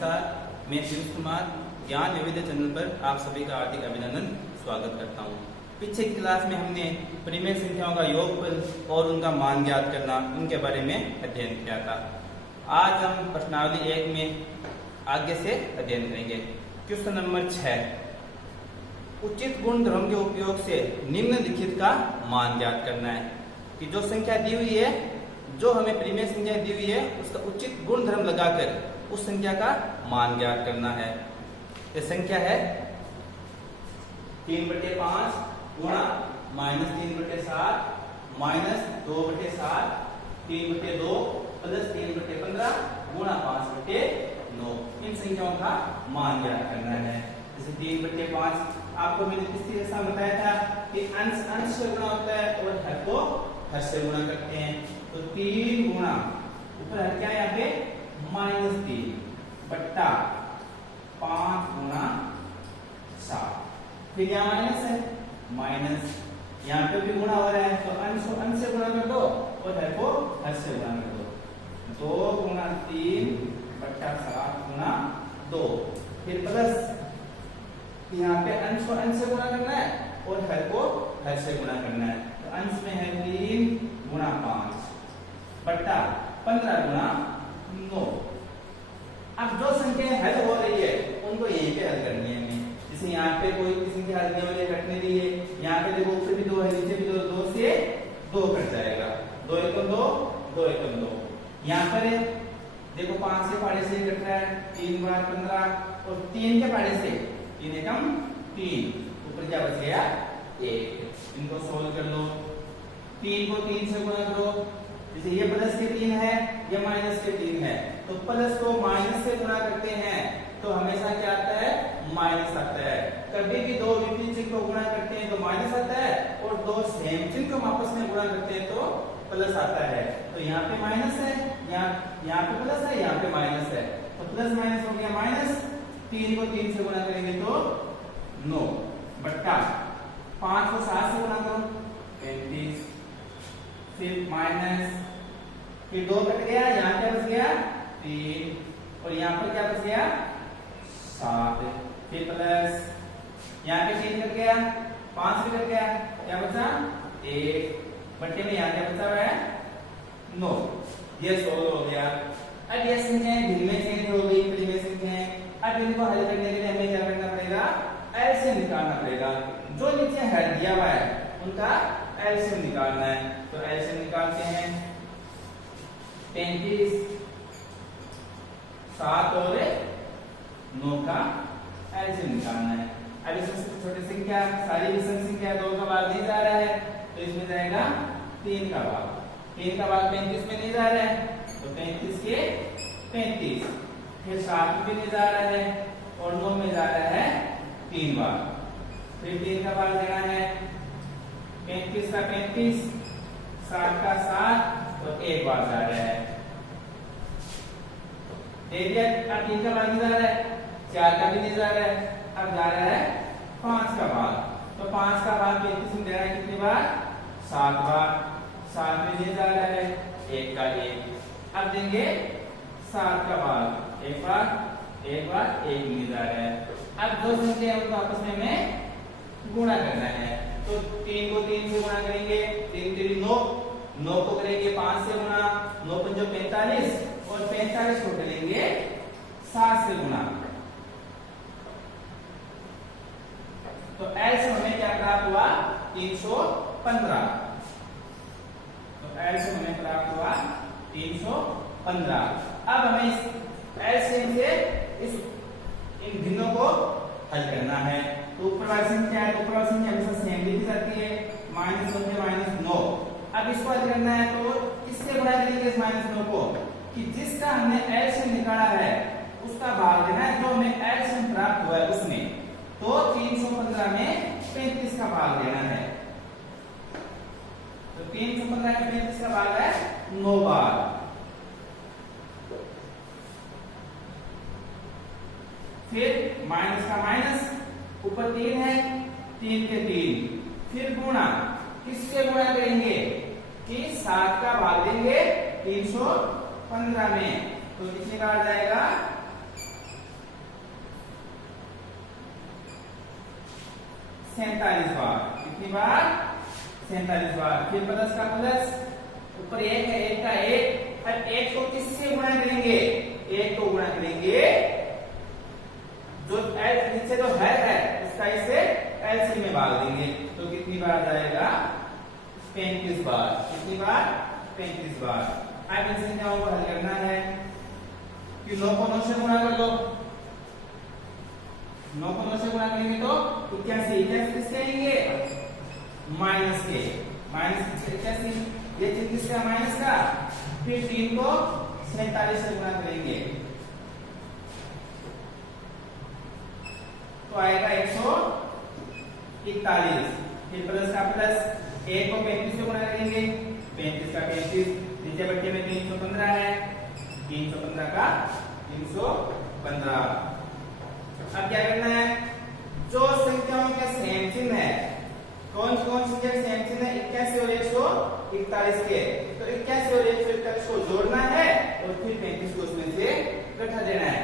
नमस्कार, मैं पीयूष कुमार ज्ञान विविध चैनल पर आप सभी का हार्दिक अभिनंदन स्वागत करता हूँ। पिछले क्लास में हमने परिमेय संख्याओं का योगफल और उनका मान ज्ञात करना इनके बारे में अध्ययन किया था। आज हम प्रश्नावली 1 में आगे से अध्ययन करेंगे। क्वेश्चन नंबर 6, उचित गुणधर्म के उपयोग से निम्नलिखित का मान ज्ञात करना है कि जो संख्या दी हुई है, जो हमें परिमेय संख्या दी हुई है, उसका उचित गुणधर्म लगाकर उस संख्या का मान ज्ञात करना है। ये संख्या है 3/5 गुणा -3/7 -2/7 3/2 प्लस 3/15 गुणा 5/9। इन संख्याओं का मान ज्ञात करना है। जैसे 3/5 आपको मैंने पिछली कक्षा में बताया था कि अंश अंश से गुणा होता है और हर को हर से गुणा करते हैं। तो 3 गुणा ऊपर हर क्या है यहाँ पे -3 बट्टा 5 गुणा 7। फिर यहाँ माइनस है, माइनस यहाँ पे भी गुणा हो रहा है तो अंश को अंश से गुणा कर दो और हर को हर से गुणा कर दो। 2 गुणा 3 बट्टा 7 गुणा 2। फिर प्लस यहाँ पे अंश को अंश से गुणा करना है और हर को हर से गुणा करना है। तो अंश में है 3 गुणा 5 बट्टा 15 गुणा 9। अब जो संख्या हल हो रही है उनको यहीं पे हल करनी है हमें। जैसे यहाँ पे कोई भी संख्या हल नहीं हो रही है, कटने रही है, यहाँ पे देखो ऊपर भी 2 है, नीचे भी 2, 2 से 2 कट जाएगा। 2 एकम 2, 2 एकम 2। यहाँ पर देखो 5 के पाड़े से कट रहा है, 3 बार 15 और 3 के पाड़े से 3 एकम 3, ऊपर क्या बच गया 1। इनको सोल्व कर लो। 3 को 3 से गुणा करो। जैसे ये प्लस के 3 है, ये माइनस के 3 है, तो प्लस को माइनस से गुणा करते हैं तो हमेशा क्या आता है माइनस आता है। कभी भी दो विपरीत चिन्ह को गुणा करते हैं तो माइनस आता है और दो सेम चिन्ह को आपस में गुणा करते हैं तो प्लस आता है। तो यहाँ पे माइनस है, यहाँ पे प्लस है, यहाँ पे माइनस है, तो प्लस माइनस हो गया माइनस। 3 को 3 से गुणा करेंगे तो 9 बट्टा 5 को 7 से गुणा करो 35, फिर माइनस, फिर 2 कट गया, यहाँ क्या बच गया 3 और यहाँ पर क्या बच गया 7, फिर प्लस यहाँ पे 3 कट गया, 5 भी कट गया, क्या बचा 1 बट्टे में यहाँ क्या बचा हुआ है 9। ये 16 हो गया। अब ये संख्याएं भिन्न में चेंज हो गई, परिमेय संख्याएं। अब इनको हल करने के लिए हमें क्या करना पड़ेगा, एलसीएम निकालना पड़ेगा। जो नीचे हल दिया हुआ है उनका एलसीएम निकालना है। तो एलसीएम निकालते हैं 35 7 और 9 का एलसीएम निकालना है। अब इसमें छोटी संख्या सारी विषम संख्या 2 का भाग नहीं जा रहा है तो इसमें जाएगा 3 का भाग। 3 का भाग 35 में नहीं जा रहा है तो 35 के 35, फिर 7 में भी नहीं जा रहा है और 9 में जा रहा है 3 बार। फिर 3 का भाग देना है 35 का 35, 7 का 7 और 1 बार जा रहा है। दे दिया। अब 3 का भाग नहीं जा रहा है, 4 का भी नहीं जा रहा है, अब जा रहा है 5 का भाग। तो 5 का भाग 35 में दे रहा है कितनी बार 7 बार। 7 में नहीं जा रहा है 1 का 1। अब देंगे 7 का भाग 1 बार 1 बार 1 नहीं जा रहा है। अब दो संख्या उनको आपस में हमें गुणा करना है। तो 3 को 3 से गुणा करेंगे, 3 3 9, 9 को करेंगे 5 से गुणा, 9 5 45 और 45 को करेंगे 7 से गुणा। तो एलसीएम हमें क्या प्राप्त हुआ 315। तो एलसीएम हमें प्राप्त हुआ 315। अब हमें इस एलसीएम से इन भिन्नों को हल करना है। तो ऊपर वाली संख्या है, ऊपर वाली संख्या हमेशा सेम लिखी जाती है, -9 अब इसको हल करना है तो इससे गुणा करेंगे इस -9 को कि जिसका हमने एलसीएम निकाला है उसका भाग देना है, जो हमें एलसीएम प्राप्त हुआ है उसमें। तो 315 में 35 का भाग देना है। तो 315 में 35 का भाग है 9 बार। फिर माइनस का माइनस, ऊपर 3 है, 3 के 3, फिर गुणा, किससे गुणा करेंगे कि 7 का भाग देंगे 315 में, तो कितने का आ जाएगा 47 बार। कितनी बार? 47 बार। फिर प्लस का प्लस, ऊपर एक है, एक का एक, और एक को किससे गुणा करेंगे? एक को गुणा करेंगे जो नीचे जो है उसका इसे एलसीएम में भाग देंगे, तो कितनी बार जाएगा? 35 बार। कितनी बार? 35 बार। अब इन संख्याओं को हल करना है कि 9 को 9 से गुणा कर दो। 9 को 9 से गुणा करेंगे तो 81। 81 किसके आएंगे? माइनस के। माइनस 81, ये चिन्ह किसका? माइनस का। फिर 3 को 47 से गुणा करेंगे तो आएगा 141। फिर प्लस का प्लस, 1 को 35 से गुणा करेंगे, 35 का 35, नीचे बट्टे में 315 है, 315 का 315। अब क्या करना है? जो संख्याओं के सेम चिन्ह है, कौन कौन सी संख्या सेम चिन्ह है? 81 और 141 के, तो 81 और 141 को जोड़ना है और फिर 35 को उसमें से घटा देना है।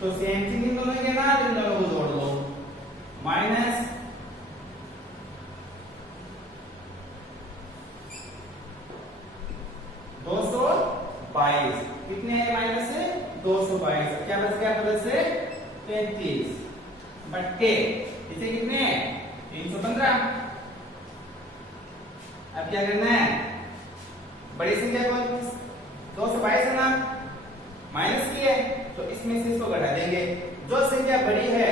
तो सेम चिन्ह इन दोनों के ना, इन दोनों को जोड़ दो। माइनस 222, कितने है माइनस से? 222। क्या बच गया? प्लस से 35 बट्टे इसे कितने? 315। अब क्या करना है? बड़ी संख्या को 222 है ना, माइनस की है, तो इसमें से इसको घटा देंगे। जो संख्या बड़ी है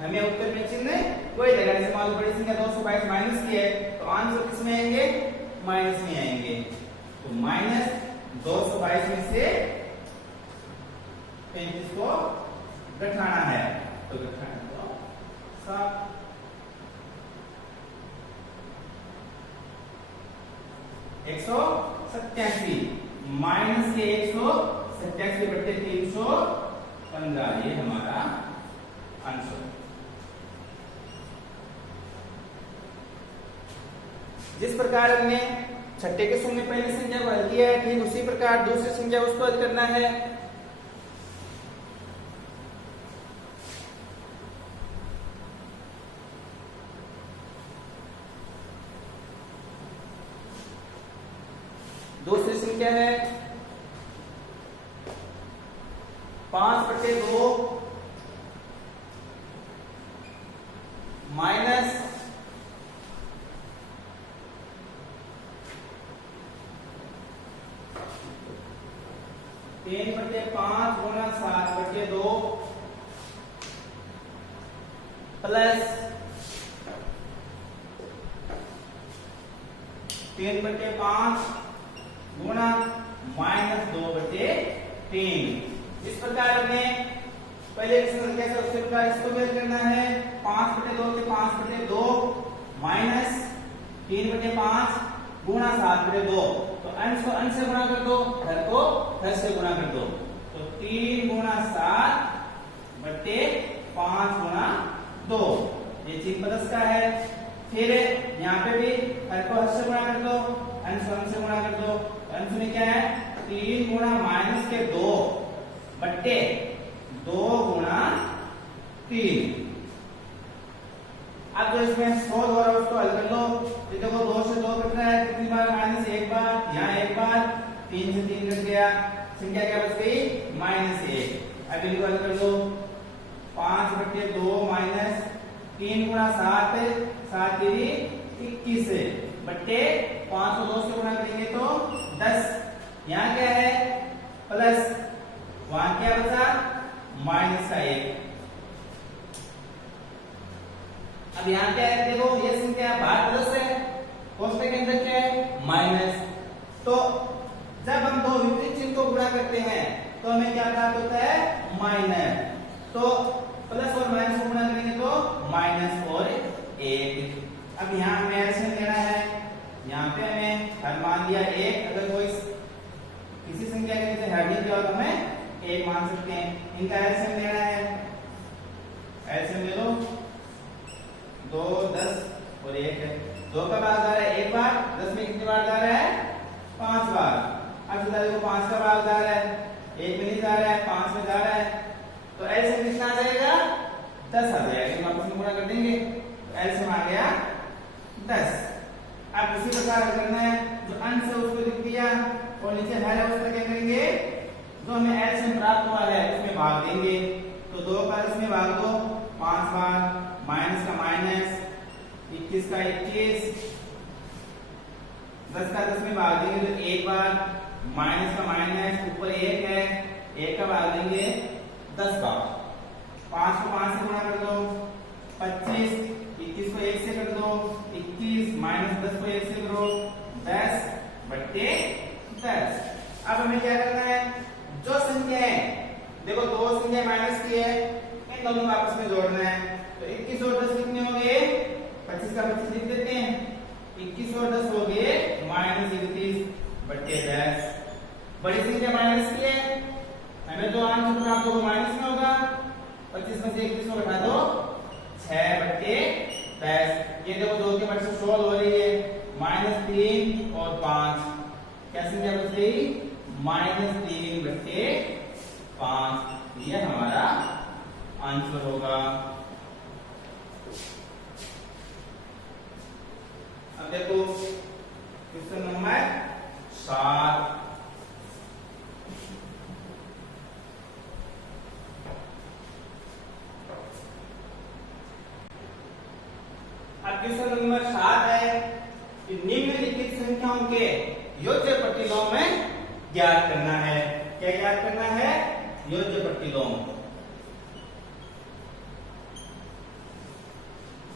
हमें उत्तर में चिन्ह कोई जगह से, मान लो बड़ी संख्या 222 माइनस की है, तो आंसर किस में आएंगे? माइनस में आएंगे। तो माइनस 222 में से 35 को घटाना है, तो घटाना तो 7। एक 187 माइनस के 187 बट्टे 315, ये हमारा आंसर। जिस प्रकार हमने छठे के में पहली संख्या को हल किया है, ठीक उसी प्रकार दूसरी संख्या उसको हल करना है। दूसरी संख्या है 5/2 माइनस 3/5 गुना 7/2 प्लस 3/5 गुना माइनस 2/3। इस प्रकार हमने पहले संख्या से उसके प्रकार इसको भी करना है। 5/2 के 5/2 माइनस 3/5 गुणा 7/2, तो अंश को अंश से गुणा कर दो, हर को हर से गुणा कर दो, तो 3 गुणा 7/5 गुणा 2, ये चिन्ह प्लस का है। फिर यहाँ पे भी हर को हर से गुणा कर दो, अंश को अंश से गुणा कर दो, अंश में क्या है? 3 गुणा माइनस के 2 बट्टे 2 गुणा 3। अब जो इसमें 100 द्वारा उसको हल कर लो, तो देखो 2 से 2 कट रहा है, कितनी बार? माइनस 1 बार, यहाँ 1 बार, 3 से 3 कट गया, संख्या क्या बच गई? -1। अब इनको हल कर दो, 5/2 माइनस 3 गुणा 7, 7 3 21 बट्टे 5 को 2 से गुणा करेंगे तो 10। यहाँ क्या है? प्लस, वहां क्या बचा? माइनस का 1। अब यहाँ क्या है? देखो ये संख्या बाहर प्लस है, कोष्टक के अंदर क्या है? माइनस। तो जब हम दो विपरीत चिन्ह को गुणा करते हैं तो हमें क्या प्राप्त होता है? माइनस। तो प्लस और माइनस को गुणा करेंगे तो माइनस और 1। अब यहाँ हमें एलसीएम लेना है, यहाँ पे हमें हर मान दिया 1, अगर कोई किसी संख्या के नीचे हर नहीं दिया तो हमें 1 मान सकते हैं। इनका एलसीएम लेना है, एलसीएम ले लो, 2 10 और 1 है। 2 का भाग जा रहा है 1 बार, 10 में कितनी बार जा रहा है? 5 बार। अब देखो 5 का भाग जा रहा है, 1 में नहीं जा रहा है, 5 में जा रहा है, तो एलसीएम कितना आ जाएगा? 10 आ जाएगा। आपस में गुणा कर देंगे, तो एलसीएम आ गया 10। अब इसी प्रकार करना है, जो अंश है उसको लिख दिया और नीचे हर है उसका क्या करेंगे, जो हमें एलसीएम प्राप्त हुआ है उसमें भाग देंगे। तो 2 का इसमें भाग दो 5 बार, माइनस का माइनस, 21 का 21, 10 का 10 में भाग देंगे तो 1 बार, माइनस का माइनस, ऊपर 1 है, 1 का भाग देंगे 10 बार। 5 को 5 से गुणा कर दो 25, 21 को 1 से कर दो 21, माइनस 10 को 1 से करो 10 बट्टे 10। अब हमें क्या करना है, जो संख्या है, देखो 2 संख्या माइनस की है, इन दोनों को आपस में जोड़ना है। तो 21 और 10 कितने हो गए, 25 का 25 लिख देते हैं, 21 और 10 हो गए माइनस 31 बट्टे 10। बड़ी संख्या माइनस की है, हमें जो आंसर प्राप्त होगा माइनस में होगा, 25 में से 21 को घटा दो 6 बट्टे 10। ये देखो 2 के बट से 16 हो रही है, -3 और 5 क्या संख्या बच गई, -3 बट्टे 5। ये हमारा आंसर होगा। अब देखो क्वेश्चन नंबर 7। अब क्वेश्चन नंबर 7 है कि निम्नलिखित संख्याओं के योज्य प्रतिलोम में ज्ञात करना है। क्या ज्ञात करना है, योज्य प्रतिलोम।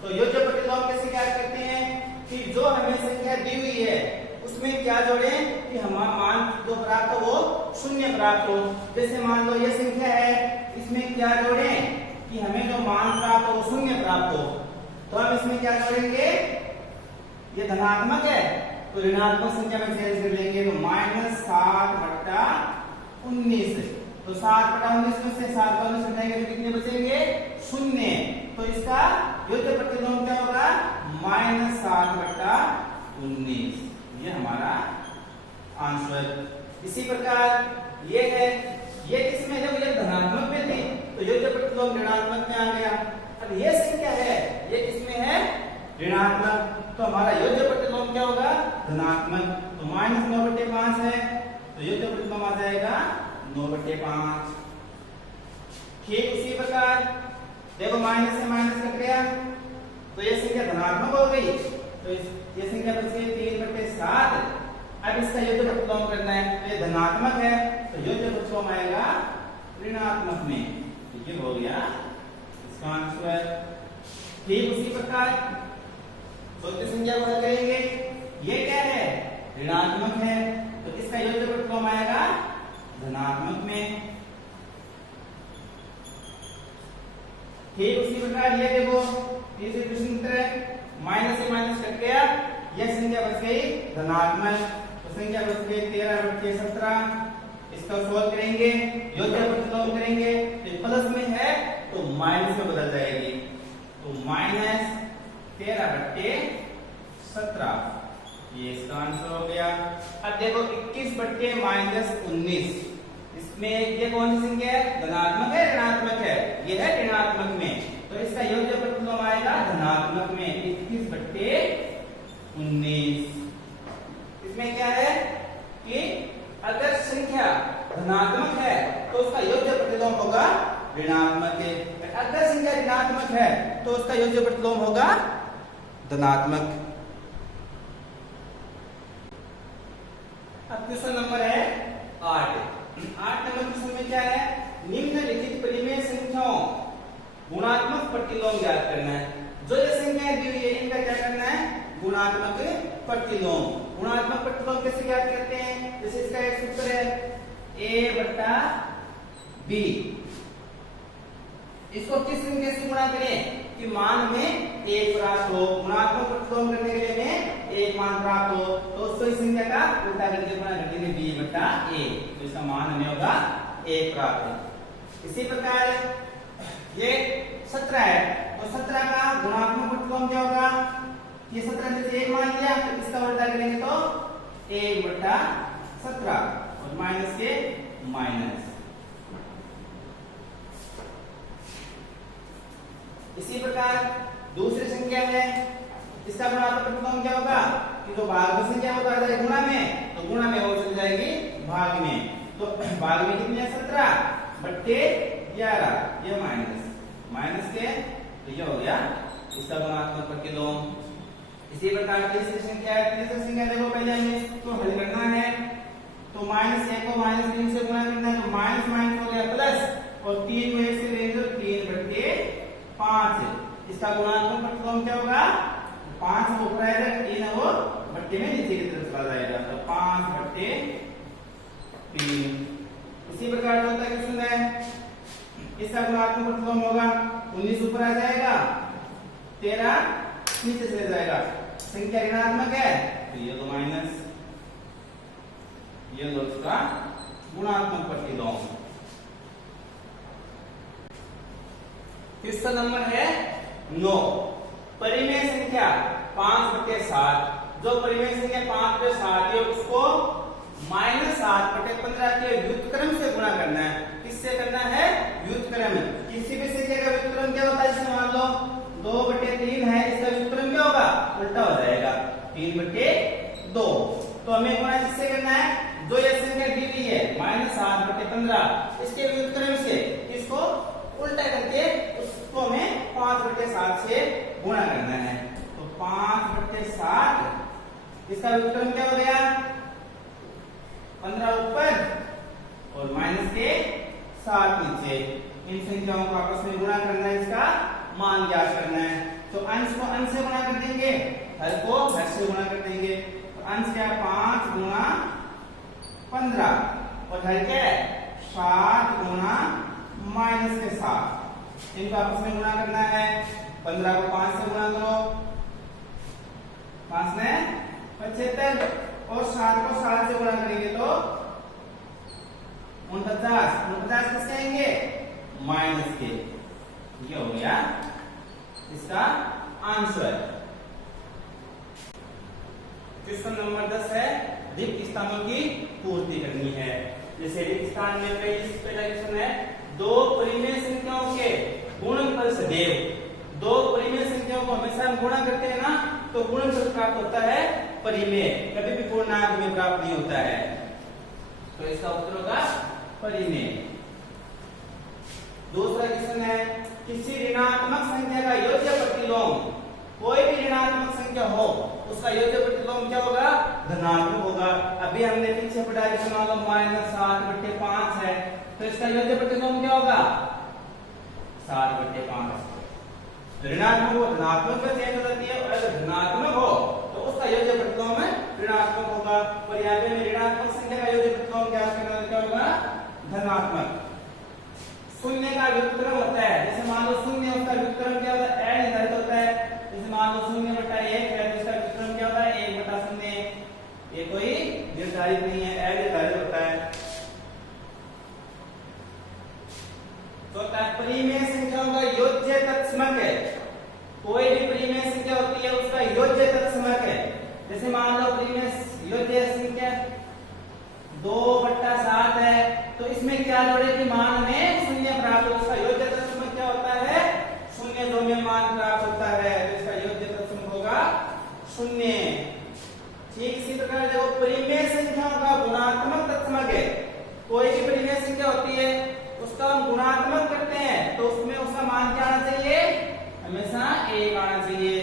तो योज्य प्रतिलोम कैसे ज्ञात करते हैं कि जो हमें संख्या दी हुई है उसमें क्या जोड़ें कि हमारा मान जो प्राप्त हो वो शून्य प्राप्त हो। जैसे मान लो ये संख्या है, इसमें क्या जोड़ें कि हमें जो मान प्राप्त हो वो शून्य प्राप्त हो। तो हम इसमें क्या जोड़ेंगे, ये धनात्मक है तो ऋणात्मक संख्या में चेंज कर लेंगे, तो -7 बट्टा 19। तो 7 बटा 19 में से 7 का 19 हटाएंगे तो कितने बचेंगे, 0। तो इसका योज्य प्रतिलोम क्या होगा, -7 बट्टा 19। ये हमारा आंसर। इसी प्रकार ये है, ये किसमें जब ये धनात्मक में थी तो योज्य प्रतिलोम ऋणात्मक में आ गया। अब ये संख्या है, ये किसमें है, ऋणात्मक, तो हमारा योज्य प्रतिलोम क्या होगा, धनात्मक। तो -9 बट्टे 5 है तो योज्य प्रतिलोम आ जाएगा 9 बट्टे 5। ठीक उसी प्रकार देखो माइनस से माइनस कट गया तो ये संख्या धनात्मक हो गई, तो ये संख्या बच गई 3 बट्टे 7। अब इसका योज्य प्रतिलोम करना है, तो ये धनात्मक है तो योज्य प्रतिलोम आएगा ऋणात्मक में। तो ये हो गया इसका आंसर। ठीक उसी प्रकार चौथी संख्या को हल करेंगे, ये क्या है, ऋणात्मक है तो इसका योज्य प्रतिलोम आएगा धनात्मक में। ठीक उसी प्रकार ये देखो तीसरे प्रश्न उत्तर, माइनस से माइनस कट गया, यह संख्या बच गई धनात्मक, तो संख्या बच गई 13 बट्टे 17। इसका सोल्व करेंगे, योज्य प्रतिलोम करेंगे, तो प्लस में है तो माइनस में बदल जाएगी, तो -13 बट्टे 17। ये इसका आंसर हो गया। अब देखो 21 बट्टे -19, इसमें ये कौन सी संख्या है, धनात्मक है ऋणात्मक है, ये है ऋणात्मक में, तो इसका योज्य प्रतिलोम आएगा धनात्मक में 21 बट्टे 19। इसमें क्या है कि अगर संख्या धनात्मक है तो उसका योज्य प्रतिलोम होगा ऋणात्मक है, अगर संख्या ऋणात्मक है तो उसका योज्य प्रतिलोम होगा धनात्मक। अब क्वेश्चन नंबर है 8 नंबर क्वेश्चन में क्या है, निम्नलिखित परिमेय संख्याओं गुणात्मक प्रतिलोम ज्ञात करना है। जो ये संख्याएं दी हुई है इनका क्या करना है, गुणात्मक प्रतिलोम। गुणात्मक प्रतिलोम कैसे ज्ञात करते हैं, जैसे इसका एक सूत्र है a बट्टा b, इसको किस संख्या से गुणा करें कि मान में 1 प्राप्त हो। गुणात्मक प्रतिलोम करने के लिए में 1 मान प्राप्त हो तो उसको इस संख्या का उल्टा करके गुणा कर देंगे b बट्टा a, तो इसका मान हमें होगा 1 प्राप्त। इसी प्रकार ये 17 है तो 17 का गुणात्मक प्रतिलोम क्या होगा, ये 17 में से 1 मान लिया तो इसका उल्टा करेंगे तो 1 बट्टा 17 और माइनस के माइनस। इसी प्रकार दूसरी संख्या है इसका गुणात्मक प्रतिलोम क्या होगा कि जो भाग में संख्या होता है गुणा में, तो गुणा में वो चली जाएगी भाग में। तो भाग में कितनी है 17/11, ये माइनस के, तो ये हो गया इसका गुणात्मक प्रतिलोम। इसी प्रकार तीसरी संख्या है, तीसरी संख्या देखो पहले हमें इसको हल करना है, तो -1 को -3 से गुणा करना है, तो माइनस माइनस हो गया प्लस, और 3 को 1 से लेंगे तो 3/5। इसका गुणात्मक प्रतिलोम क्या होगा 5 ऊपर आएगा, 3 है वो बट्टे में नीचे की तरफ चला जाएगा, तो 5/3। इसी प्रकार होता है क्वेश्चन है, इसका गुणात्मक प्रतिलोम होगा 19 ऊपर आ जाएगा, 13 नीचे चले जाएगा। संख्या ऋणात्मक है तो ये तो माइनस, ये लो इसका गुणात्मक प्रतिलोम। तीसरा नंबर है 9। परिमेय संख्या 5/7, जो परिमेय संख्या 5/7 है उसको -7/15 के व्युत्क्रम से गुणा करना है। किससे करना है व्युत्क्रम। किसी भी संख्या का व्युत्क्रम क्या होता है, जैसे मान लो 2/3 है, इसका व्युत्क्रम क्या होगा उल्टा हो जाएगा 3/2। तो हमें गुणा किससे करना है, जो ये संख्या दी हुई है -7/15, इसके व्युत्क्रम से इसको उल्टा करके उसको हमें 5/7 से गुणा करना है। तो 5/7 इसका व्युत्क्रम क्या हो गया 15 ऊपर और माइनस के 7 नीचे। इन संख्याओं को आपस में गुणा करना है, इसका मान ज्ञात करना है। तो अंश को अंश से गुणा कर देंगे, हर को हर से गुणा कर देंगे। तो अंश क्या है 5 गुणा 15 और हर क्या है 7 गुणा -7। इनको आपस में गुणा करना है। 15 को 5 से गुणा करो, 5 ने 75, और 7 को 7 से गुणा करेंगे तो 49 किसके आएंगे माइनस के। ये हो गया इसका आंसर। क्वेश्चन नंबर 10 है रिक्त स्थानों की पूर्ति करनी है। जैसे रिक्त स्थान में पहला क्वेश्चन है, दो परिमेय संख्याओं के गुणनफल सदैव, दो परिमेय संख्याओं को हमेशा हम गुणा करते हैं ना, तो गुणनफल प्राप्त होता है परिमेय, कभी भी पूर्णांक में प्राप्त नहीं होता है। तो इसका उत्तर होगा परिमेय। दूसरा क्वेश्चन है, किसी ऋणात्मक संख्या का योज्य प्रतिलोम, कोई भी ऋणात्मक संख्या हो उसका योज्य प्रतिलोम क्या होगा धनात्मक होगा। अभी हमने पीछे पढ़ा जैसे मान लो -7/5 है, तो इसका योज्य प्रतिलोम क्या होगा 7/5। ऋणात्मक हो धनात्मक में चेंज हो जाती है, और अगर धनात्मक हो तो उसका योज्य प्रतिलोम ऋणात्मक होगा। और यहाँ पे ऋणात्मक संख्या का योज्य प्रतिलोम ज्ञात करना क्या होगा धनात्मक। शून्य का व्युत्क्रम होता है, जैसे मान लो शून्य, उसका व्युत्क्रम क्या होता है a निर्धारित होता है। जैसे मान लो 0/1 है तो इसका व्युत्क्रम क्या होता है 1/0। ये कोई निर्धारित नहीं है, a निर्धारित होता है। तो परिमेय संख्याओं का योज्य तत्समक है, कोई भी परिमेय संख्या होती है उसका योज्य तत्समक है। जैसे मान लो परिमेय योज्य संख्या 2/7 है, तो इसमें क्या जोड़े कि मान में 0 प्राप्त हो, उसका योज्य तत्समक क्या होता है 0 जो में मान प्राप्त होता है, तो इसका योज्य तत्समक होगा 0। ठीक इसी प्रकार जो परिमेय संख्याओं का गुणात्मक तत्समक है, कोई भी परिमेय संख्या होती है उसका हम गुणात्मक करते हैं तो उसमें उसका मान क्या आना चाहिए हमेशा 1 आना चाहिए।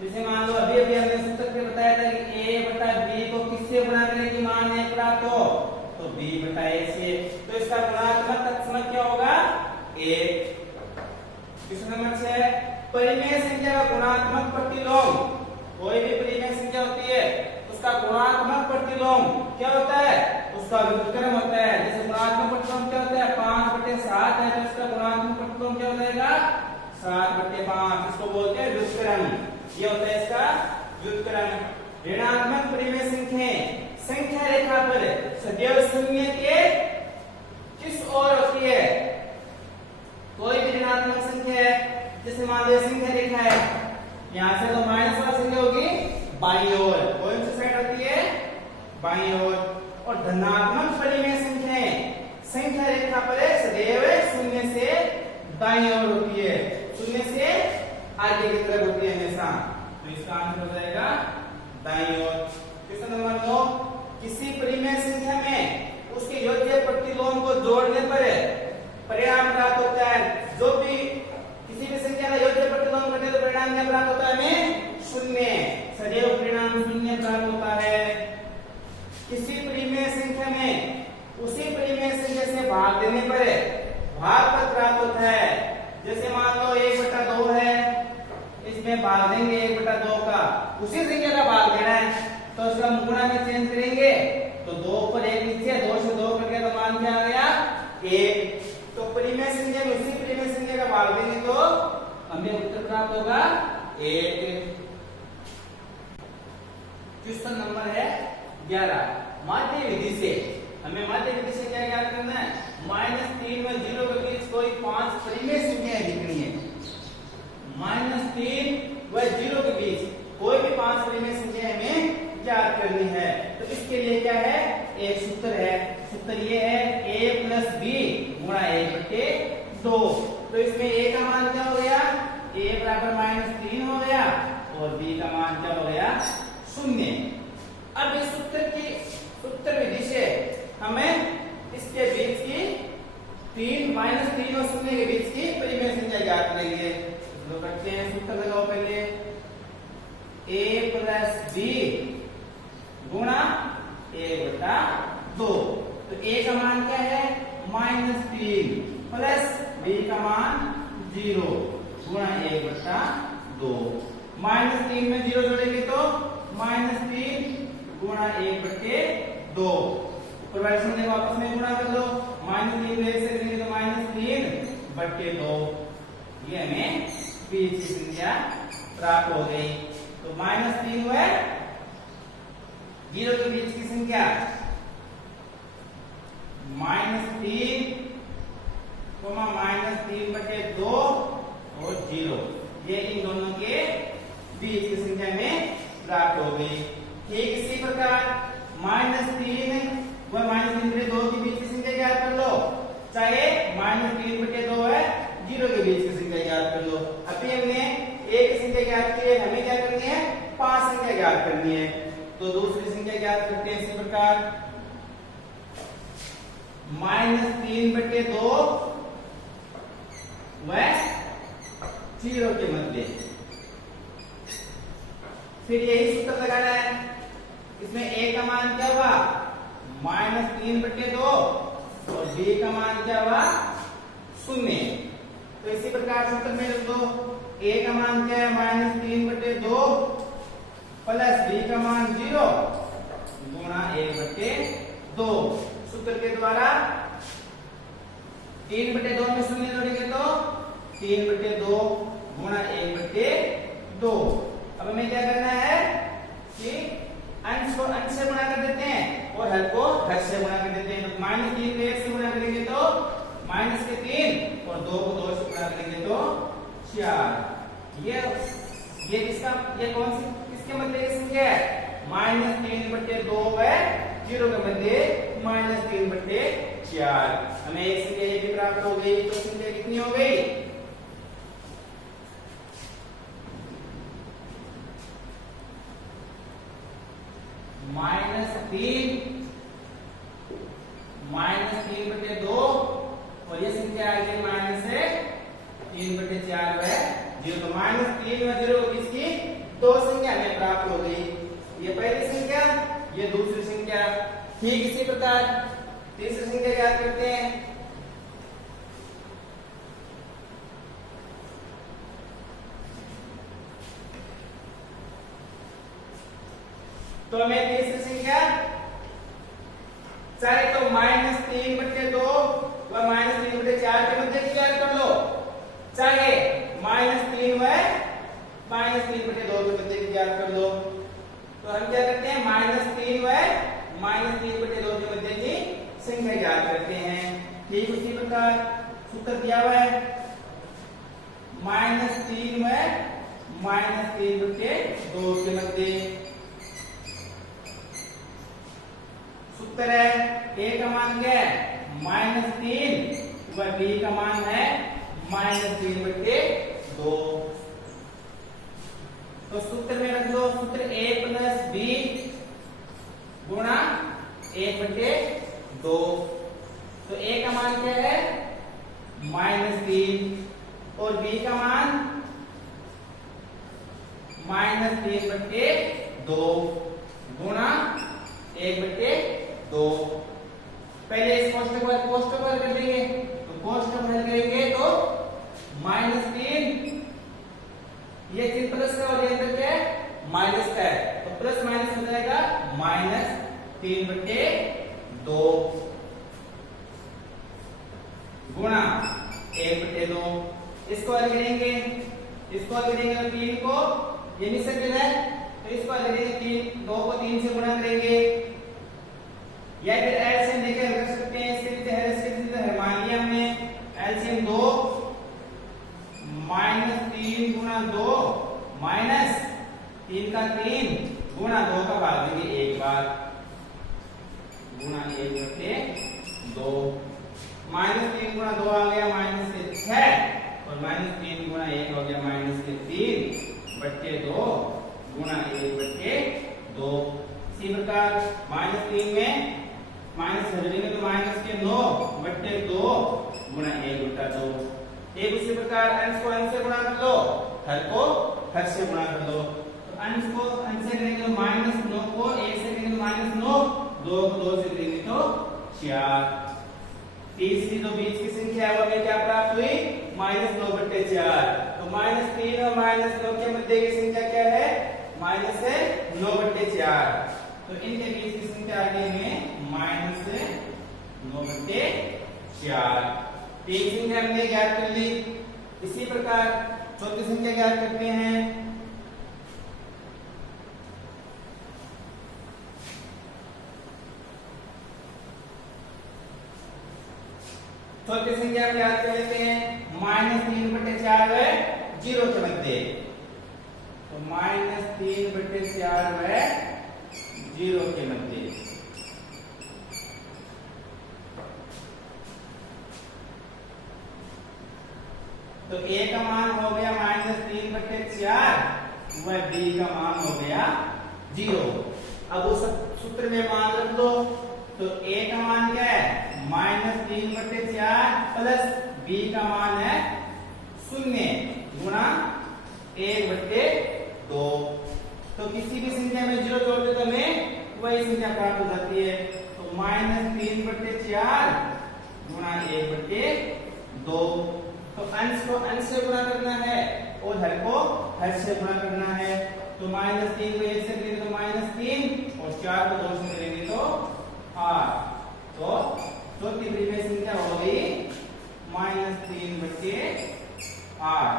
जैसे मान लो अभी हमने सूत्र में बताया था कि a/b को किससे गुणा करें कि मान 1 प्राप्त हो, तो b/a से। तो इसका गुणात्मक तत्समक क्या होगा 1। क्वेश्चन नंबर 6, परिमेय संख्या का गुणात्मक प्रतिलोम, कोई भी परिमेय संख्या होती है उसका गुणात्मक प्रतिलोम क्या होता है उसका व्युत्क्रम होता है। जैसे गुणात्मक प्रतिलोम क्या होता है 5/7 है, तो इसका गुणात्मक प्रतिलोम क्या हो जाएगा 7/5, इसको बोलते हैं व्युत्क्रम। ये होता है इसका व्युत्क्रम। ऋणात्मक परिमेय संख्या रेखा पर सदैव शून्य के किस ओर होती है, कोई भी ऋणात्मक संख्या है, जैसे मान लो संख्या रेखा है, यहाँ से तो माइनस वाली संख्या होगी बाईं ओर, कौन सी साइड होती है बाईं ओर। और धनात्मक परिमेय संख्या रेखा पर सदैव शून्य से दाईं ओर होती है, शून्य से आगे की तरफ होती है हमेशा। तो इसका आंसर हो जाएगा दाईं ओर। क्वेश्चन नंबर 9, किसी परिमेय संख्या में उसके योज्य प्रतिलोम को जोड़ने पर परिणाम प्राप्त होता है। जो भी किसी भी संख्या का योज्य प्रतिलोम करते तो परिणाम क्या प्राप्त होता है हमें? शून्य। सदैव परिणाम शून्य प्राप्त होता है। किसी परिमेय संख्या में उसी परिमेय संख्या से भाग देने पर भागफल प्राप्त होता है। जैसे मान लो 1/2 है, इसमें भाग देंगे 1/2 का, उसी संख्या का भाग देना है तो उसका गुणा में चेंज करेंगे तो 2 पर 1 नीचे, 2 से 2 कट गया तो मान क्या आ गया? 1। तो परिमेय संख्या में उसी परिमेय संख्या का भाग देंगे तो हमें उत्तर प्राप्त होगा 1। क्वेश्चन नंबर है 11, माध्य विधि से हमें माध्य विधि से क्या ज्ञात करना है? -3 व 0 के बीच कोई 5 परिमेय संख्याएं लिखनी है। -3 व 0 के बीच कोई भी 5 परिमेय संख्या हमें ज्ञात करनी है। तो इसके लिए क्या है? एक सूत्र है। सूत्र ये है a + b गुणा 1/2। तो इसमें a का मान क्या हो गया? a बराबर -3 हो गया और b का मान क्या हो गया? 0। अब इस सूत्र विधि से हमें इसके बीच की 3 और 0 के बीच की परिमेय संख्या ज्ञात करेंगे। तो करते हैं, सूत्र लगाओ पहले a + b गुणा 1/2। तो a का मान क्या है? -3 प्लस b का मान 0 गुणा 1/2। -3 में 0 जोड़ेंगे तो -3 गुणा 1/2। ऊपर वाले संख्या को आपस में गुणा कर दो। -3 में 1 से करेंगे तो -3/2। ये हमें बीच की संख्या प्राप्त हो गई। तो -3 व 0 के बीच की संख्या -3, -3/2 और 0, ये इन दोनों के बीच की संख्या में प्राप्त हो गई। ठीक इसी प्रकार -3 व -3/2 के बीच की संख्या ज्ञात कर लो, चाहे -3/2 है 0 के बीच की संख्या ज्ञात कर लो। अभी हमने एक संख्या ज्ञात की है, हमें क्या करनी है? 5 संख्या ज्ञात करनी है। तो दूसरी संख्या ज्ञात करते हैं इसी प्रकार -3/2 व 0 के मध्य। फिर यही सूत्र लगाना है। इसमें a का मान क्या हुआ? -3/2 और b का मान क्या हुआ? 0। तो इसी प्रकार सूत्र में लिख दो, a का मान क्या है? -3/2 प्लस b का मान 0 गुणा 1/2। सूत्र के द्वारा 3/2 में 0 जोड़ेंगे तो 3/2 गुणा 1/2। अब हमें क्या करना है कि अंश को अंश से गुणा कर देते हैं और हर को हर से गुणा कर देते हैं। तो -3 को 1 से गुणा करेंगे तो -3 और 2 को 2 से गुणा करेंगे तो 4। ये किसका, ये कौन सी किसके मध्य की संख्या है? -3/2 व 0 के मध्य -3/4। हमें एक संख्या ये भी प्राप्त हो गई। तो संख्या कितनी हो गई? -3/2 और ये संख्या आ गई -3/4 व 0। तो -3 व 0 के बीच की दो संख्या हमें प्राप्त हो गई। ये पहली संख्या, ये दूसरी संख्या। ठीक इसी प्रकार तीसरी संख्या ज्ञात करते हैं। तो हमें तीसरी संख्या चाहे तो -3/2 व -3/4 के मध्य की ज्ञात कर लो, चाहे -3 व -3/2 के मध्य की ज्ञात कर लो। तो हम क्या करते हैं? -3 व -3/2 के मध्य की संख्या ज्ञात करते हैं। ठीक उसी प्रकार सूत्र दिया हुआ है -3 व -3/2 के मध्य। सूत्र है a का मान क्या है? -3 व b का मान है -3/2। तो तो सूत्र में रख दो, सूत्र a प्लस b गुणा 1/2। तो a का मान क्या है -3 और b का मान -3/2 गुणा 1/2। पहले इस कोष्ठक को कोष्ठक हल कर देंगे, तो कोष्ठक हल करेंगे तो -3 ये 3 प्लस का और ये अंदर क्या है माइनस का है, तो प्लस माइनस हो जाएगा -3/2 गुणा 1/2। इसको हल करेंगे, इसको हल करेंगे तो 3 को ये मिल सकता है, तो इसको हल करेंगे 2 को 3 से गुणा करेंगे, या फिर एलसीएम लेकर रख सकते हैं। इसके लिए है मान लिया हमने एलसीएम 2 -3 गुणा 2 माइनस 3 का 3 गुणा 2 का भाग देंगे एक बार गुणा 1/2। -3 गुणा 2 आ गया -6 और -3 गुणा 1 हो गया -3/2 गुणा 1/2। इसी प्रकार -3 में माइनस हो जाएंगे तो -9/2 गुणा 1/2। एक उसी प्रकार अंश को अंश से गुणा कर लो, हर को हर से गुणा कर लो। तो अंश को अंश से करेंगे तो -9 को 1 से करेंगे तो -9, 2 को 2 से करेंगे तो 4। तीसरी जो बीच की संख्या है वो हमें क्या प्राप्त हुई -9/4। तो -3 और -9 के मध्य की संख्या क्या है -9/4। तो इनके बीच की संख्या आ गई हमें -9/4। तीसरी संख्या हमने ज्ञात कर ली। इसी प्रकार चौथी संख्या ज्ञात करते हैं। चौथी संख्या ज्ञात कर लेते हैं। -3/4 है 0 के मध्य, तो -3/4 है 0 के मध्य। तो a का मान हो गया -3/4, वह b का मान हो गया 0। अब उस सूत्र में मान रख दो, तो a का मान क्या है -3/4 प्लस b का मान है 0 गुणा 1/2। तो किसी भी संख्या में 0 जोड़ दे तो हमें वही संख्या प्राप्त हो जाती है। तो -3/4 गुणा 1/2। तो अंश को अंश से गुणा करना है और हर को हर से गुणा करना है। तो -3 को 1 से करेंगे तो -3 और 4 को 2 से करेंगे तो 8। तो चौथी परिमेय संख्या हो गई -3/8।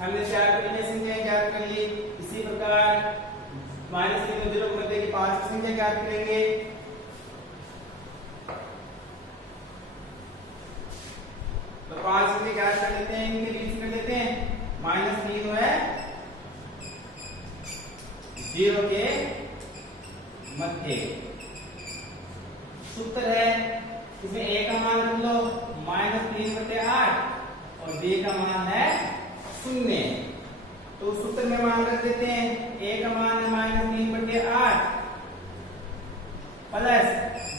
हमने 4 परिमेय संख्या ज्ञात कर ली। इसी प्रकार -3 और 0 के मध्य की 5 संख्या ज्ञात करेंगे। तो 5 संख्या ज्ञात कर लेते हैं, इनके बीच कर लेते हैं। -3 है 0 के मध्य। सूत्र है इसमें a का मान रख लो -3/8 और b का मान है 0। तो सूत्र में मान रख देते हैं। a का मान है -3/8 प्लस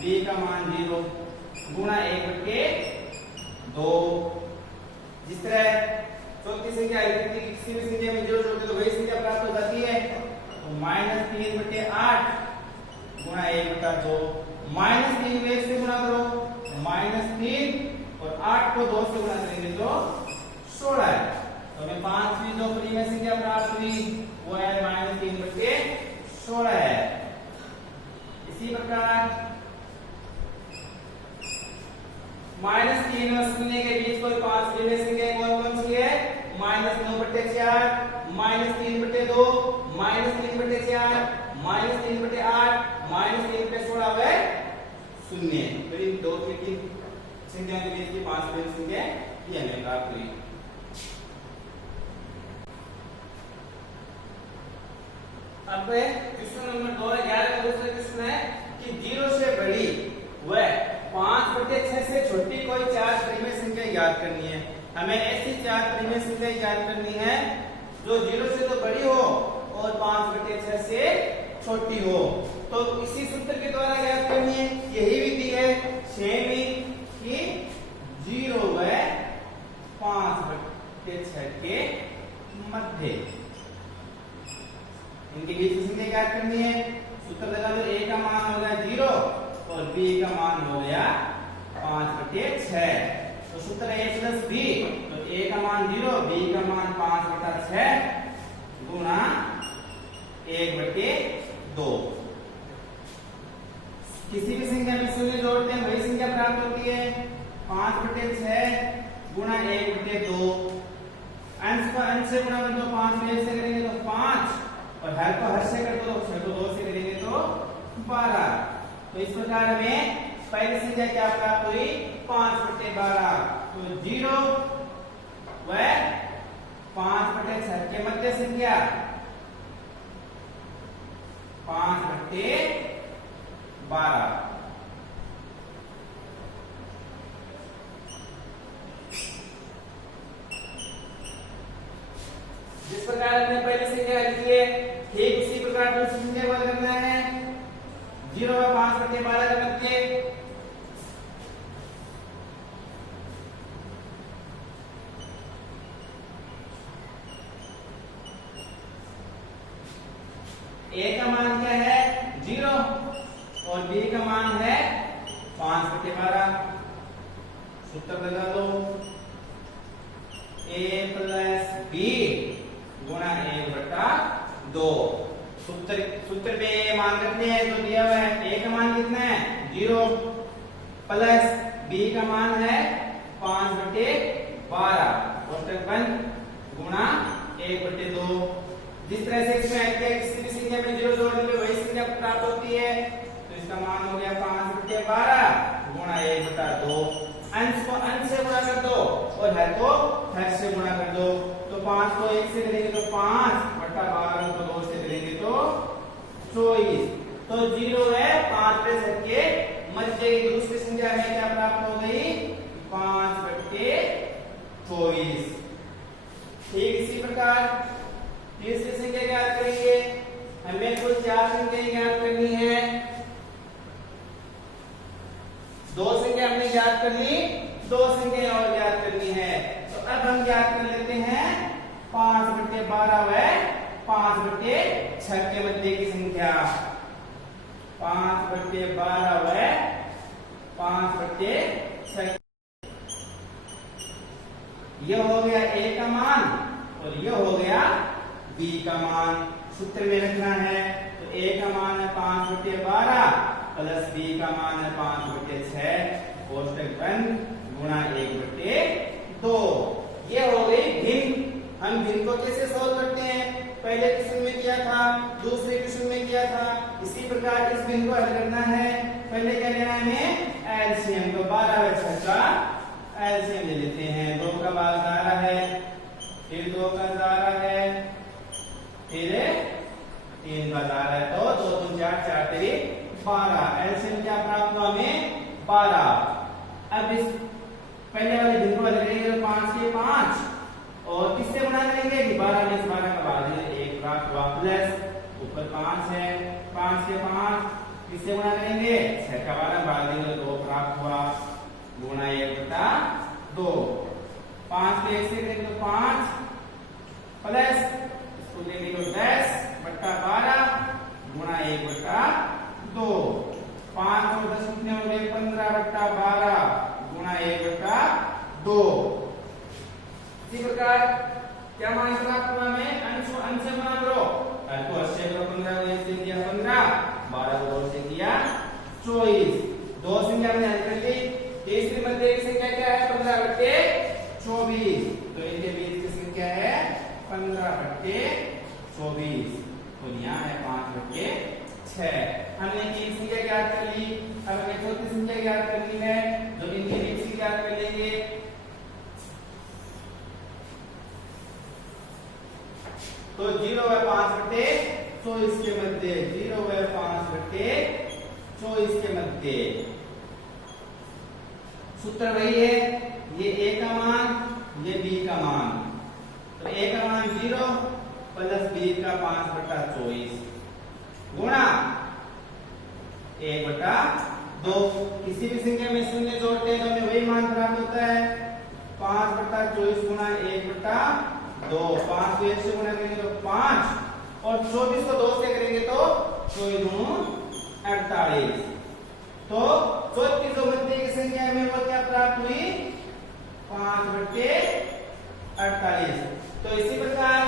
b का मान 0 गुणा 1/2। जिस तरह चौथी संख्या किसी भी संख्या में 0 जोड़ते तो वही संख्या प्राप्त हो जाती है। तो -3/8 गुणा 1/2। -3 को 1 से गुणा करो -3 और 8 को 2 से गुणा करेंगे तो 16 है। तो हमें पांचवी जो परिमेय संख्या प्राप्त हुई वो है -3/16 है। इसी प्रकार -3 और 0 के बीच कोई 5 परिमेय संख्या कौन कौन सी है -9/4, -3/2, -3/4, -3/8, -3/16 है 0। तो इन दो की संख्याओं के बीच की 5 परिमेय संख्या ये हमें प्राप्त हुई। अब क्वेश्चन नंबर 2 है। 11 का दूसरा क्वेश्चन है कि 0 से बड़ी व 5/6 से छोटी कोई 4 परिमेय संख्या ज्ञात करनी है। हमें ऐसी 4 परिमेय संख्या ज्ञात करनी है जो 0 से तो बड़ी हो और 5/6 से छोटी हो। तो इसी सूत्र के द्वारा ज्ञात करनी है, यही विधि है सेम ही कि 0 व 5/6 के मध्य इनके बीच की संख्या ज्ञात करनी है। सूत्र लगा लो, a का मान हो गया 0 और b का मान हो गया 5/6। तो सूत्र a प्लस b, तो a का मान 0, b का मान 5/6 गुणा 1/2। किसी भी संख्या में शून्य जोड़ते हैं वही संख्या प्राप्त होती है। 5/6 गुणा 1/2। अंश को अंश से गुणा कर दो, 5 में 1 से करेंगे तो 5 और हर को हर से कर दो, 6 को 2 से करेंगे तो 12। तो इस प्रकार हमें पहली संख्या क्या प्राप्त हुई 5/12। तो 0 व 5/6 के मध्य संख्या 5/12। जिस प्रकार हमने पहले संख्या लिखी है ठीक उसी प्रकार दूसरी संख्या को करना है। 0 व 5/12 के मध्य a का मान क्या है 0 और b का मान है 5/12। सूत्र लगा लो, a प्लस b गुणा 1/2। सूत्र पे मान रखते हैं जो दिया हुआ है। a का मान कितना है 0 प्लस b का मान है 5/12 कोष्टक बंद गुणा 1/2। जिस तरह से इसमें आया किसी भी संख्या में 0 जोड़ देंगे वही संख्या प्राप्त होती है। तो इसका मान हो गया 5/12 गुणा 1/2। अंश को अंश से गुणा कर दो और हर को हर से गुणा कर दो। तो 5 को 1 से करेंगे तो 5/12 को 2 से करेंगे तो 24। तो 0 है 5/6 के मध्य की दूसरी संख्या में क्या प्राप्त हो गई 5/24। ठीक इसी प्रकार तीसरी संख्या ज्ञात करेंगे। हमें कुल 4 संख्या ज्ञात करनी है। 2 संख्या हमने ज्ञात कर ली, 2 संख्या और ज्ञात करनी है। तो अब हम ज्ञात कर लेते हैं 5/12 व 5/6 के मध्य की संख्या। 5/12 व 5/6 यह हो गया a का मान और यह हो गया b का मान। सूत्र में रखना है तो a का मान है 5/12 प्लस b का मान है 5/6 कोष्टक बंद गुणा 1/2। ये हो गई भिन्न। हम भिन्न को कैसे सॉल्व करते हैं, पहले क्वेश्चन में किया था, दूसरे क्वेश्चन में किया था। इसी प्रकार इस भिन्न को हल करना है। पहले क्या लेना है हमें एलसीएम। तो 12 व 6 का एलसीएम ले लेते हैं। 2 का भाग 12 है, फिर 2 का 12 है, फिर 3 का 12 है। तो 2 2 4 4 3 12। एलसीएम क्या प्राप्त हुआ हमें 12। अब इस पहले वाले भिन्न को हल करेंगे तो 5 के 5 और किससे गुणा करेंगे कि 12 में 12 का भाग 1 प्राप्त हुआ प्लस ऊपर 5 है 5 के 5 किससे गुणा करेंगे 6 का 12 भाग देंगे 2 प्राप्त हुआ गुणा 1/2। 5 के 1 से करेंगे तो 5 प्लस इसको लेंगे तो 10/12 गुणा 1/2। 5 और 10 कितने हो गए 15/12 गुणा 1/2। इसी प्रकार क्या मान प्राप्त हुआ हमें अंश को अंश से गुणा करो, अंश को 80 करो 15 को 1 से किया 15, 12 को 2 से किया 24। 2 संख्या हमने हल कर ली। तीसरी मध्य की संख्या क्या है 15/24। तो इनके बीच की संख्या है 15/24। तो यहाँ है 5/6। हमने 3 संख्या ज्ञात कर ली। अब हमें चौथी संख्या ज्ञात करनी है जो इनके बीच की ज्ञात कर लेंगे। तो 0 व 5/24 के मध्य 0 व 5/24 के मध्य सूत्र वही है, ये a का मान ये b का मान। तो a का मान 0 प्लस b का 5/24 गुणा 1/2। किसी भी संख्या में शून्य जोड़ते हैं तो हमें वही मान प्राप्त होता है 5/24 गुणा 1/2। 5 को 1 से गुणा करेंगे तो 5 और 24 को 2 से करेंगे तो 48। तो चौथी जो मध्य की संख्या में वो क्या प्राप्त हुई 5/48। तो इसी प्रकार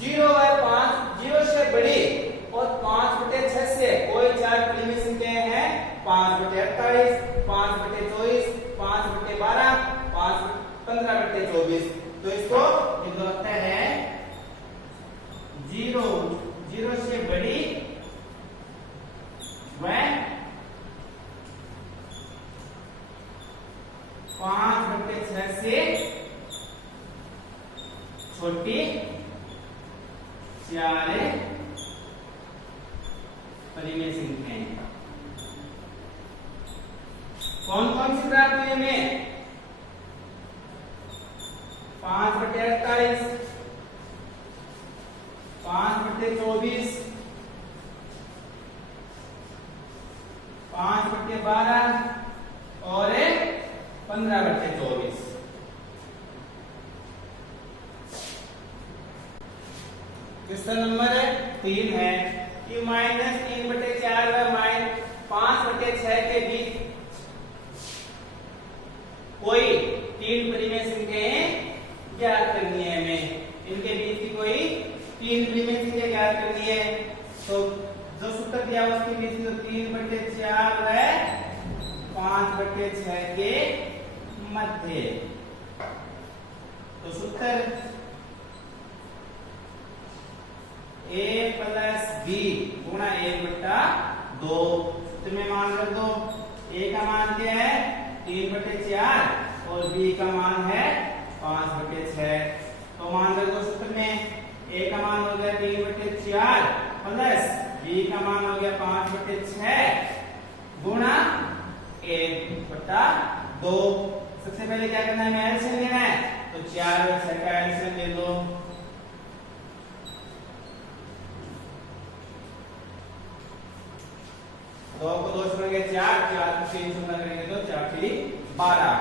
0/5 0 से बड़ी और 5/6 से कोई चार परिमेय संख्याएं हैं 5/48, 5/24, 5/12, 15/24। तो इसको लिखते हैं 0 से बड़ी व 5/6 से छोटी चार परिमेय संख्याएं। कौन कौन सी प्राप्त हुई हमें 5/48, 5/24, 5/12 और 15/24। किसका नंबर है 3 है कि -3/4 व -5/6 के बीच कोई तीन परिमेय संख्याएं ज्ञात करनी है हमें। इनके बीच की कोई तीन परिमेय संख्या ज्ञात करनी है। तो जो सूत्र दिया हुआ उसके बीच में 3/4 व 5/6 के मध्य। तो सूत्र a प्लस b गुणा 1/2। सूत्र में मान रख दो a का मान क्या है 3/4 और b का मान है 5/6। तो मान रख दो सूत्र में a का मान हो गया 3/4 प्लस b का मान हो गया 5/6 गुणा 1/2। सबसे पहले क्या करना है एलसीएम लेना है। तो 4 और 6 का एलसीएम ले लो। 2 को 2 से गुणा 4, 4 को 3 से गुणा करेंगे तो 4 3 12।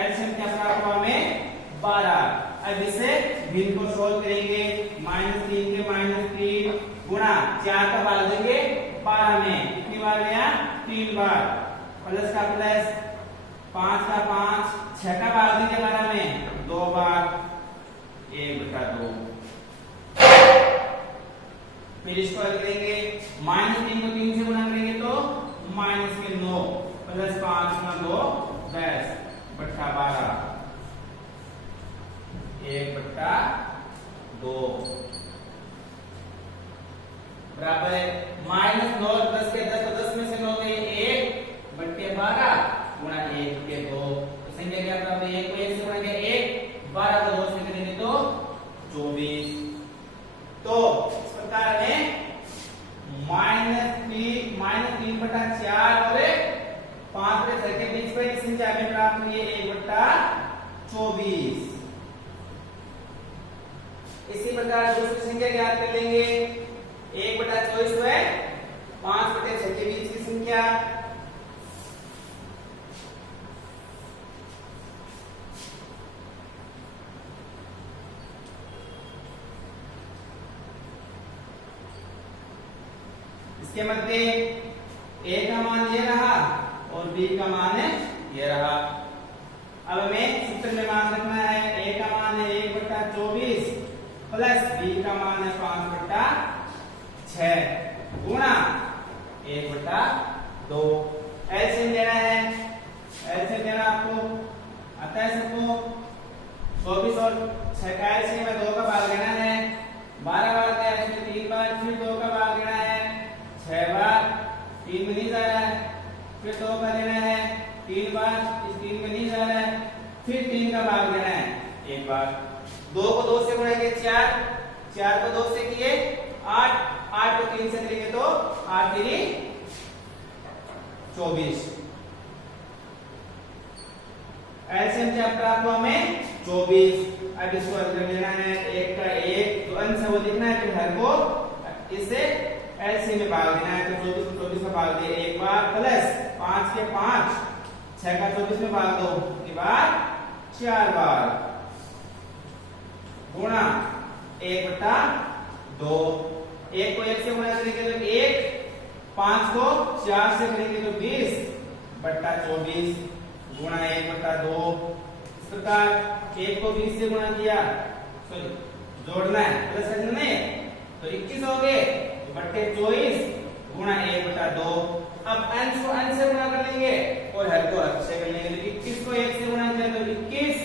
एलसीएम क्या प्राप्त हुआ हमें 12। अब इसे भिन्न को सोल्व करेंगे -3 के -3 गुणा 4 का भाग देंगे 12 में। कितनी बार गया 3 बार। प्लस का प्लस 5 का 5 6 का भाग देंगे 12 में 2 बार 1/2। फिर इसको करेंगे -3 को 3 से गुणा करेंगे तो -9 प्लस 5 का 2 10 बट्टा 12 1/2 बराबर है -9 10 के 10 तो 10 में से 9 गए 1/12 गुणा 1/2। तो संख्या क्या प्राप्त है 1 को 1 से गुणा किया 1, 12 को 2 से करेंगे तो 24। तो इस प्रकार में -3/4 और 5/6 के बीच में संख्या हमें प्राप्त हुई है 1/24। इसी प्रकार दूसरी संख्या ज्ञात कर लेंगे 1/24 है 5/6 के बीच की संख्या। इसके मध्य a का मान ये रहा और b का मान है ये रहा। अब हमें सूत्र में मान रखना है a का मान है 1/24 प्लस b का मान है 5/6 गुणा 1/2। एलसीएम लेना है। एलसीएम लेना आपको आता है सबको। 24 और 6 का एलसीएम में 2 का भाग लेना है। 12 बार का इसमें 3 बार फिर 2 का भाग लेना है 6 बार 3 में नहीं जा रहा है फिर 2 का लेना है 3 बार इस 3 में नहीं जा रहा है फिर 3 का भाग लेना है 1 बार। 2 को 2 से गुणा किए 4, 4 को 2 से किए 8, 8 को 3 से करेंगे तो 8 3 24। एलसीएम क्या प्राप्त हुआ हमें 24। अब इसको हल कर लेना है, एक का एक जो अंश है वो लिखना है, फिर हर को इसे एलसीएम में भाग देना है। तो 24 को 24 में भाग दिया एक बार, प्लस 5 के 5, 6 का 24 में भाग दो के बाद 4 बार, गुणा 1/2, 1 को 1 से गुणा करेंगे तो 1, 5 को 4 से करेंगे तो 20/24, गुणा 1/2। इस प्रकार 1 को 20 से गुणा किया, सॉरी जोड़ना है, प्लस करना है तो 21 हो गए, बट्टे 24 गुणा 1/2। अब अंश को अंश से गुणा कर लेंगे और हर को हर से कर लेंगे। तो 21 को 1 से गुणा किया तो 21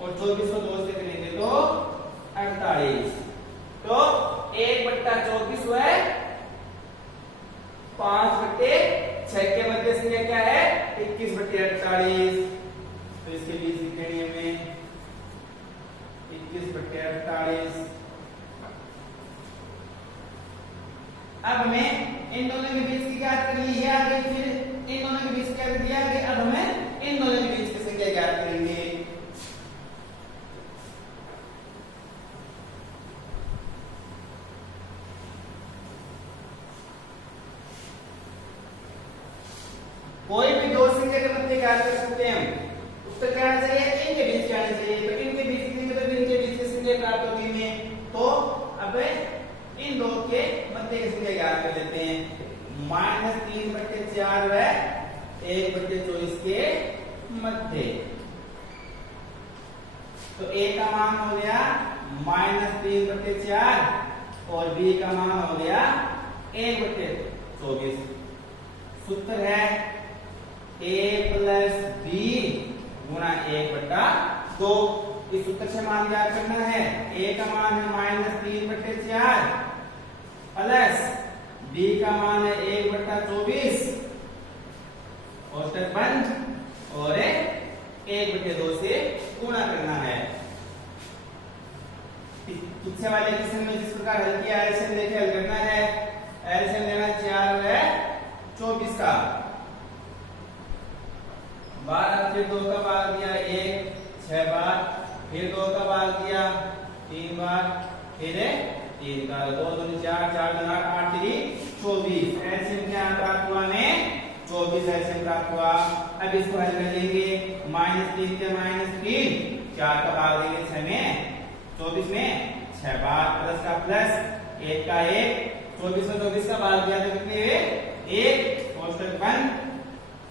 और 24 को 2 से करेंगे तो 48। तो 1/24 हुआ है 5/6 के मध्य संख्या क्या है 21/48। तो इसके बीच लिखेंगे हमें 21/48। अब हमें इन दोनों के बीच की ज्ञात करनी है आगे, फिर इन दोनों के बीच क्या दिया आगे। अब हमें इन दोनों के बीच की संख्या ज्ञात करेंगे। कोई भी दो संख्या के मध्य ज्ञात कर सकते हैं हम, उत्तर क्या आना चाहिए, इनके बीच क्या आना चाहिए। तो इनके बीच की मतलब इनके बीच की संख्या प्राप्त होगी में, तो अब इन दो के मध्य की संख्या ज्ञात कर लेते हैं। -3/4 व 1/24 के मध्य। तो a का मान हो गया -3/4 और b का मान हो गया 1/24। सूत्र है a + b गुणा 1/2। इस सूत्र से मान ज्ञात करना है। a का मान है -3/4 प्लस b का मान है 1/24 और तक बंद और 1/2 से गुणा करना है। पीछे वाले क्वेश्चन में जिस प्रकार हल किया एलसीएम लेके हल करना है। एलसीएम लेना 4 व 24 का, 12 फिर 2 का भाग दिया 1, 6 बार, फिर 2 का भाग दिया 3 बार, फिर 3 का 2 2 4 4 2 8 3 24। एलसीएम क्या प्राप्त हुआ में 24 एलसीएम प्राप्त हुआ। अब इसको हल कर लेंगे। -3 के -3, 4 का भाग देंगे 6 में, 24 में 6 बार, प्लस का प्लस, 1 का 1, 24 में 24 का भाग दिया तो कितने हुए 1, कोष्टक बंद,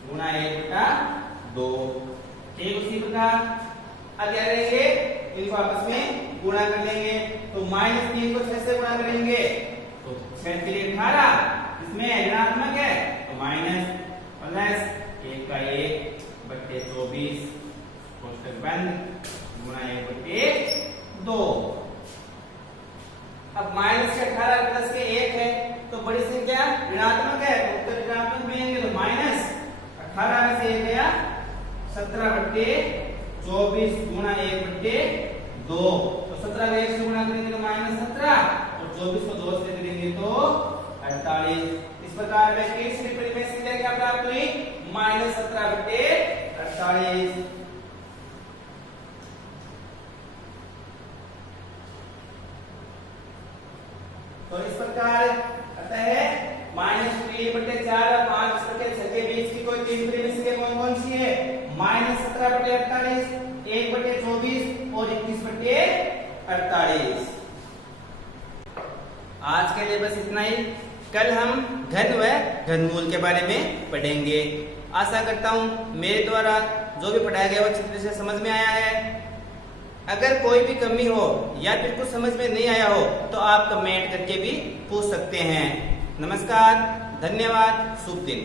गुणा 1/2। ठीक उसी प्रकार अब क्या करेंगे, इनको आपस में गुणा कर लेंगे। तो -3 को 6 से गुणा करेंगे तो 6 के लिए 18, इसमें ऋणात्मक है तो माइनस, प्लस 1 का 1/24 कोष्टक बंद, गुणा 1/2। अब माइनस के 18 प्लस के 1 है तो बड़ी संख्या ऋणात्मक है, उत्तर ऋणात्मक में आएंगे तो -18 में से 1 गया 17/24 गुणा 1/2। तो 17 का 1 से गुणा करेंगे तो -17 और 24 को 2 से करेंगे तो 48। इस प्रकार में किस टिप्पणी में संख्या क्या प्राप्त हुई -17/48। तो इस प्रकार अतः -3/4 और 5/6 के बीच की कोई तीन टिप्पणी संख्या कौन कौन सी है, -17/48, 1/24 और 21/48। आज के लिए बस इतना ही। कल हम घन व घनमूल के बारे में पढ़ेंगे। आशा करता हूं मेरे द्वारा जो भी पढ़ाया गया वो अच्छी तरह से समझ में आया है। अगर कोई भी कमी हो या फिर कुछ समझ में नहीं आया हो तो आप कमेंट करके भी पूछ सकते हैं। नमस्कार, धन्यवाद, शुभ दिन।